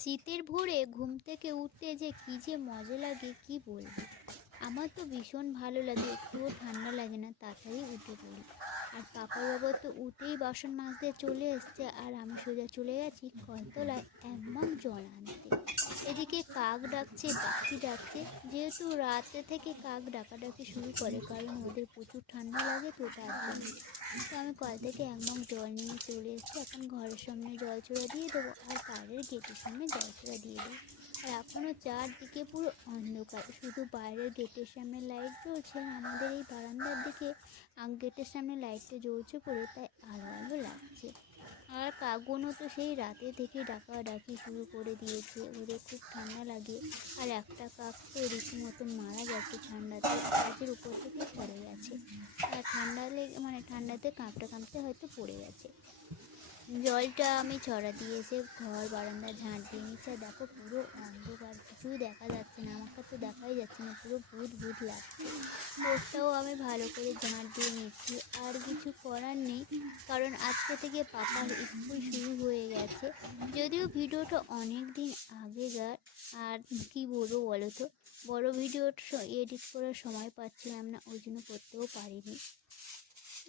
শীতের ভোরে ঘুম থেকে উঠতে যে কী যে মজা লাগে কি বলবো। আমার তো ভীষণ ভালো লাগে, একটুও ঠান্ডা লাগে না, তাড়াতাড়ি উঠে পড়ি। আর পাপা বাবা তো উঠেই বাসন মাজতে চলে এসছে, আর আমি সোজা চলে গেছি কলতলায় এক মগ জল আনতে। এদিকে কাক ডাকছে, পাখি ডাকছে। যেহেতু রাতে থেকে কাক ডাকাডাকি শুরু করে, কারণ ওদের প্রচুর ঠান্ডা লাগে, তো তার জন্য। তো আমি কল থেকে এক মগ জল নিয়ে চলে এসেছি। এখন ঘরের সামনে জলচূড়া দিয়ে দেবো, আর বাইরের গেটের সামনে জলচূড়া দিয়ে দেবো। আর এখনও চারদিকে পুরো অন্ধকার, শুধু বাইরের গেটের সামনে লাইট জ্বলছে, আর আমাদের এই বারান্দার দিকে গেটের সামনে লাইটটা জ্বলছে পড়ে, তাই আলো আলো লাগছে। আর কাকগুলো তো সেই রাতে থেকে ডাকাডাকি শুরু করে দিয়েছে, ওদের খুব ঠান্ডা লাগে। আর একটা কাক তো রীতিমতো মারা গেছে ঠান্ডাতে, গাছের উপর থেকে পড়ে গেছে। আর ঠান্ডা লেগে ঠান্ডাতে কাঁপতে কাঁপতে হয়তো পড়ে গেছে। জলটা আমি ছড়া দিয়ে এসে ঘর বারান্দা ঝাঁট দিয়ে নিচ্ছি। আর দেখো পুরো অন্ধকার, কিছুই দেখা যাচ্ছে না, আমাকে তো দেখাই যাচ্ছে না, পুরো ভূত ভূত লাগছে। ঘরটাও আমি ভালো করে ঝাঁট দিয়ে নিচ্ছি। আর কিছু করার নেই, কারণ আজকে থেকে পাপার স্কুল শুরু হয়ে গেছে। যদিও ভিডিওটা অনেক দিন আগেকার, আর কি বলবো বলো তো, বড় ভিডিওটা এডিট করার সময় পাচ্ছিলাম না, ওই জন্য করতেও পারিনি।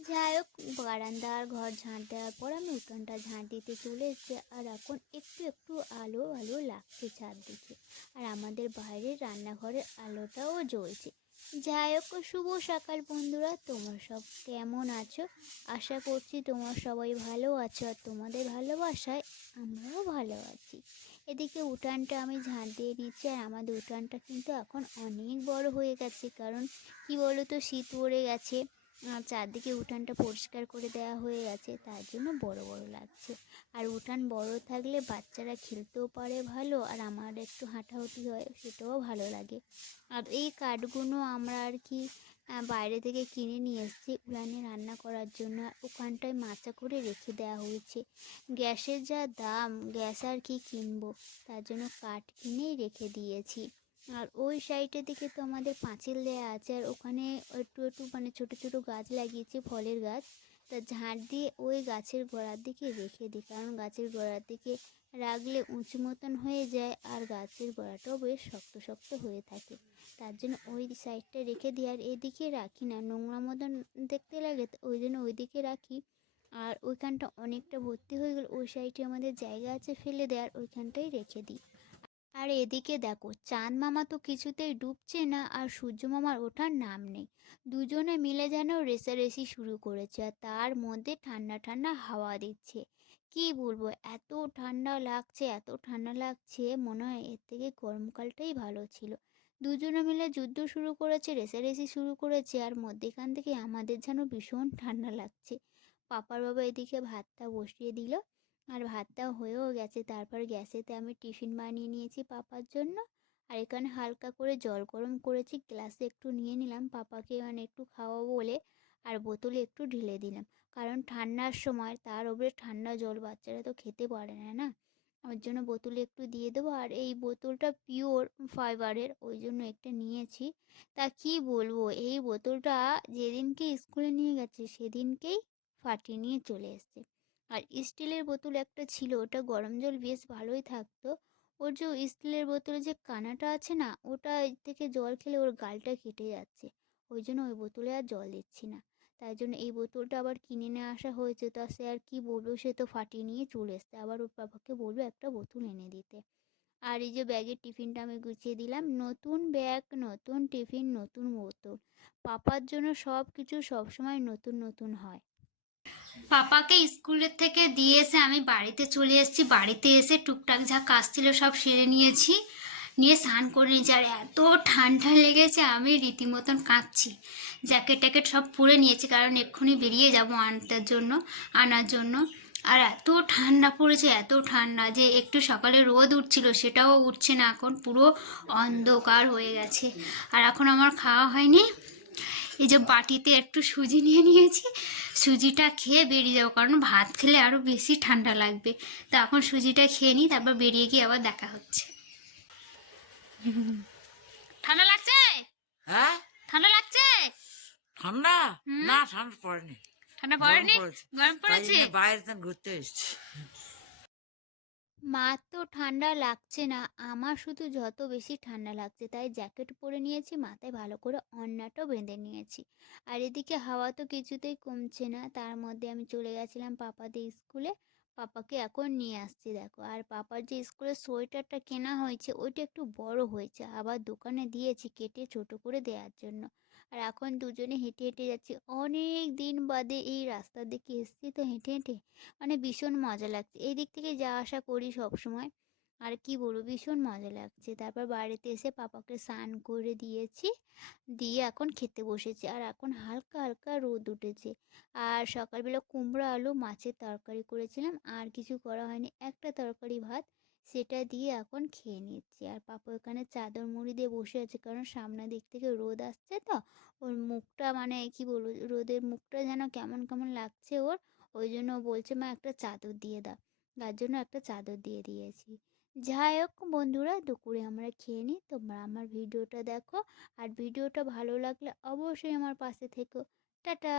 যাই হোক, বারান্দার ঘর ঝাঁট দেওয়ার পর আমি উঠোনটা ঝাঁট দিতে চলে এসেছি। আর এখন একটু একটু আলো আলো লাগছে চারদিকে, আর আমাদের বাইরের রান্নাঘরের আলোটাও জ্বলছে। যাই হোক, শুভ সকাল বন্ধুরা, তোমরা সব কেমন আছো? আশা করছি তোমরা সবাই ভালো আছো, আর তোমাদের ভালোবাসায় আমরাও ভালো আছি। এদিকে উঠানটা আমি ঝাঁট দিয়ে নিচ্ছি। আর আমাদের উঠানটা কিন্তু এখন অনেক বড় হয়ে গেছে, কারণ কি বলো তো, শীত পড়ে গেছে। চারদিকে উঠানটা পরিষ্কার করে দেওয়া হয়ে গেছে, তার জন্য বড় বড় লাগছে। আর উঠান বড় থাকলে বাচ্চারা খেলতেও পারে ভালো, আর আমার একটু হাঁটাহুটি হয়, সেটাও ভালো লাগে। আর এই কাঠগুলো আমরা আর কি বাইরে থেকে কিনে নিয়ে এসেছি উঠানে রান্না করার জন্য। আর ওখানটায় মাচা করে রেখে দেওয়া হয়েছে। গ্যাসের যা দাম, গ্যাস আর কি কিনবো, তার জন্য কাঠ কিনেই রেখে দিয়েছি। আর ওই সাইডের দিকে তো আমাদের পাঁচিল দেওয়া আছে, আর ওখানে একটু একটু ছোটো ছোটো গাছ লাগিয়েছে, ফলের গাছ। তা ঝাঁট দিয়ে ওই গাছের গোড়ার দিকে রেখে দিই, কারণ গাছের গোড়ার দিকে রাখলে উঁচু মতন হয়ে যায়, আর গাছের গোড়াটাও বেশ শক্ত শক্ত হয়ে থাকে। তার জন্য ওই সাইডটা রেখে দিই। আর এদিকে রাখি না, নোংরা মতন দেখতে লাগে, তো ওই জন্য ওইদিকে রাখি। আর ওইখানটা অনেকটা ভর্তি হয়ে গেল, ওই সাইডে আমাদের জায়গা আছে ফেলে দেওয়ার, ওইখানটাই রেখে দিই। আর এদিকে দেখো, চাঁদ মামা তো কিছুতেই ডুবছে না, আর সূর্য মামার ওঠার নাম নেই। দুজনে মিলে যেন রেষারেষি শুরু করেছে, আর তার মধ্যে ঠান্ডা ঠান্ডা হাওয়া দিচ্ছে। কি বলবো, এত ঠান্ডা লাগছে, এত ঠান্ডা লাগছে, মনে হয় এর থেকে গরমকালটাই ভালো ছিল। দুজনে মিলে যুদ্ধ শুরু করেছে, রেষারেষি শুরু করেছে, আর মধ্যেখান থেকে আমাদের যেন ভীষণ ঠান্ডা লাগছে। পাপার বাবা এদিকে ভাতটা বসিয়ে দিল, আর ভাতটা হয়েও গেছে। তারপর গ্যাসেতে আমি টিফিন বানিয়ে নিয়েছি পাপার জন্য। আর এখানে হালকা করে জল গরম করেছি, গ্লাসে একটু নিয়ে নিলাম পাপাকে একটু খাওয়াবো বলে। আর বোতলে একটু ঢেলে দিলাম, কারণ ঠান্ডার সময় তার উপরে ঠান্ডা জল বাচ্চারা তো খেতে পারে না না, ওর জন্য বোতলে একটু দিয়ে দেবো। আর এই বোতলটা পিওর ফাইবারের, ওই জন্য একটা নিয়েছি। তা কি বলবো, এই বোতলটা যেদিনকে স্কুলে নিয়ে গেছে সেদিনকেই ফাটিয়ে নিয়ে চলে এসছে। আর স্টিলের বোতল একটা ছিল, ওটা গরম জল বেশ ভালোই থাকতো। ওর যে স্টিলের বোতলে যে কানাটা আছে না, ওটা থেকে জল খেলে ওর গালটা কেটে যাচ্ছে, ওই জন্য ওই বোতলে আর জল দিচ্ছি না। তাই জন্য এই বোতলটা আবার কিনে নিয়ে আসা হয়েছে। তা সে আর কি বলবো, সে তো ফাটিয়ে নিয়ে চলে এসছে, আবার ওর বাবাকে বলবো একটা বোতল এনে দিতে। আর এই যে ব্যাগের টিফিনটা আমি গুছিয়ে দিলাম, নতুন ব্যাগ, নতুন টিফিন, নতুন বোতল। পাপার জন্য সব কিছু সবসময় নতুন নতুন হয়। পাপাকে স্কুলের থেকে দিয়ে এসে আমি বাড়িতে চলে এসেছি। বাড়িতে এসে টুকটাক যা কাজ ছিল সব সেরে নিয়েছি, নিয়ে স্নান করে নিয়েছি। আর এত ঠান্ডা লেগেছে, আমি রীতিমতন কাঁপছি। জ্যাকেট ট্যাকেট সব পরে নিয়েছি, কারণ এক্ষুনি বেরিয়ে যাব আনার জন্য। আর এত ঠান্ডা পড়েছে, এত ঠান্ডা যে একটু সকালে রোদ উঠছিল, সেটাও উঠছে না, এখন পুরো অন্ধকার হয়ে গেছে। আর এখন আমার খাওয়া হয়নি। এই যে বাটিতে একটু সুজি নিয়ে নিয়েছি, সুজিটা খেয়ে বেরিয়ে যাবো, কারণ ভাত খেলে আরও বেশি ঠান্ডা লাগবে। তো এখন সুজিটা খেয়ে নিই, তারপর বেরিয়ে গিয়ে আবার দেখা হচ্ছে। ঠান্ডা লাগছে? হ্যাঁ, ঠান্ডা লাগছে? ঠান্ডা না, ঠান্ডা পড়েনি। ঠান্ডা গরম পড়েনি? পড়েছে, গরম তাই পড়েছে? জন্য বাইরে ঘুরতে এসেছি। মার তো ঠান্ডা লাগছে না, আমার শুধু যত বেশি ঠান্ডা লাগছে, তাই জ্যাকেট পরে নিয়েছি, মাথায় ভালো করে ওড়নাটাও বেঁধে নিয়েছি। আর এদিকে হাওয়া তো কিছুতেই কমছে না, তার মধ্যে আমি চলে গেছিলাম পাপাদের স্কুলে। পাপাকে এখন নিয়ে আসছি দেখো। আর পাপার যে স্কুলের সোয়েটারটা কেনা হয়েছে ওইটা একটু বড় হয়েছে, আবার দোকানে দিয়েছি কেটে ছোট করে দেওয়ার জন্য। আর এখন দুজনে হেঁটে হেঁটে যাচ্ছি, অনেক দিন বাদে এই রাস্তার দিকে এসেছি তো হেঁটে হেঁটে, মানে ভীষণ মজা লাগছে। এই দিক থেকে যাওয়া আসা করি সব সময়। আর কি বলবো, ভীষণ মজা লাগছে। তারপর বাড়িতে এসে পাপাকে স্নান করে দিয়েছি, দিয়ে এখন খেতে বসেছি। আর এখন হালকা হালকা রোদ উঠেছে। আর সকালবেলা কুমড়ো আলু মাছের তরকারি করেছিলাম, আর কিছু করা হয়নি, একটা তরকারি ভাত, সেটা দিয়ে এখন খেয়ে নিচ্ছি। আর পাপা ওখানে চাদর মুড়ি দিয়ে বসে আছে, কারণ সামনের দিক থেকে রোদ আসছে তো, ওর মুখটা মানে কি বলবো, রোদের মুখটা যেন কেমন কেমন লাগছে ওর। ওই জন্য ও বলছে মা একটা চাদর দিয়ে দাও, তার জন্য একটা চাদর দিয়ে দিয়েছি। যাই হোক বন্ধুরা, দুপুরে আমরা খেয়ে নিই, তোমরা আমার ভিডিওটা দেখো। আর ভিডিওটা ভালো লাগলে অবশ্যই আমার পাশে থেকো। টাটা।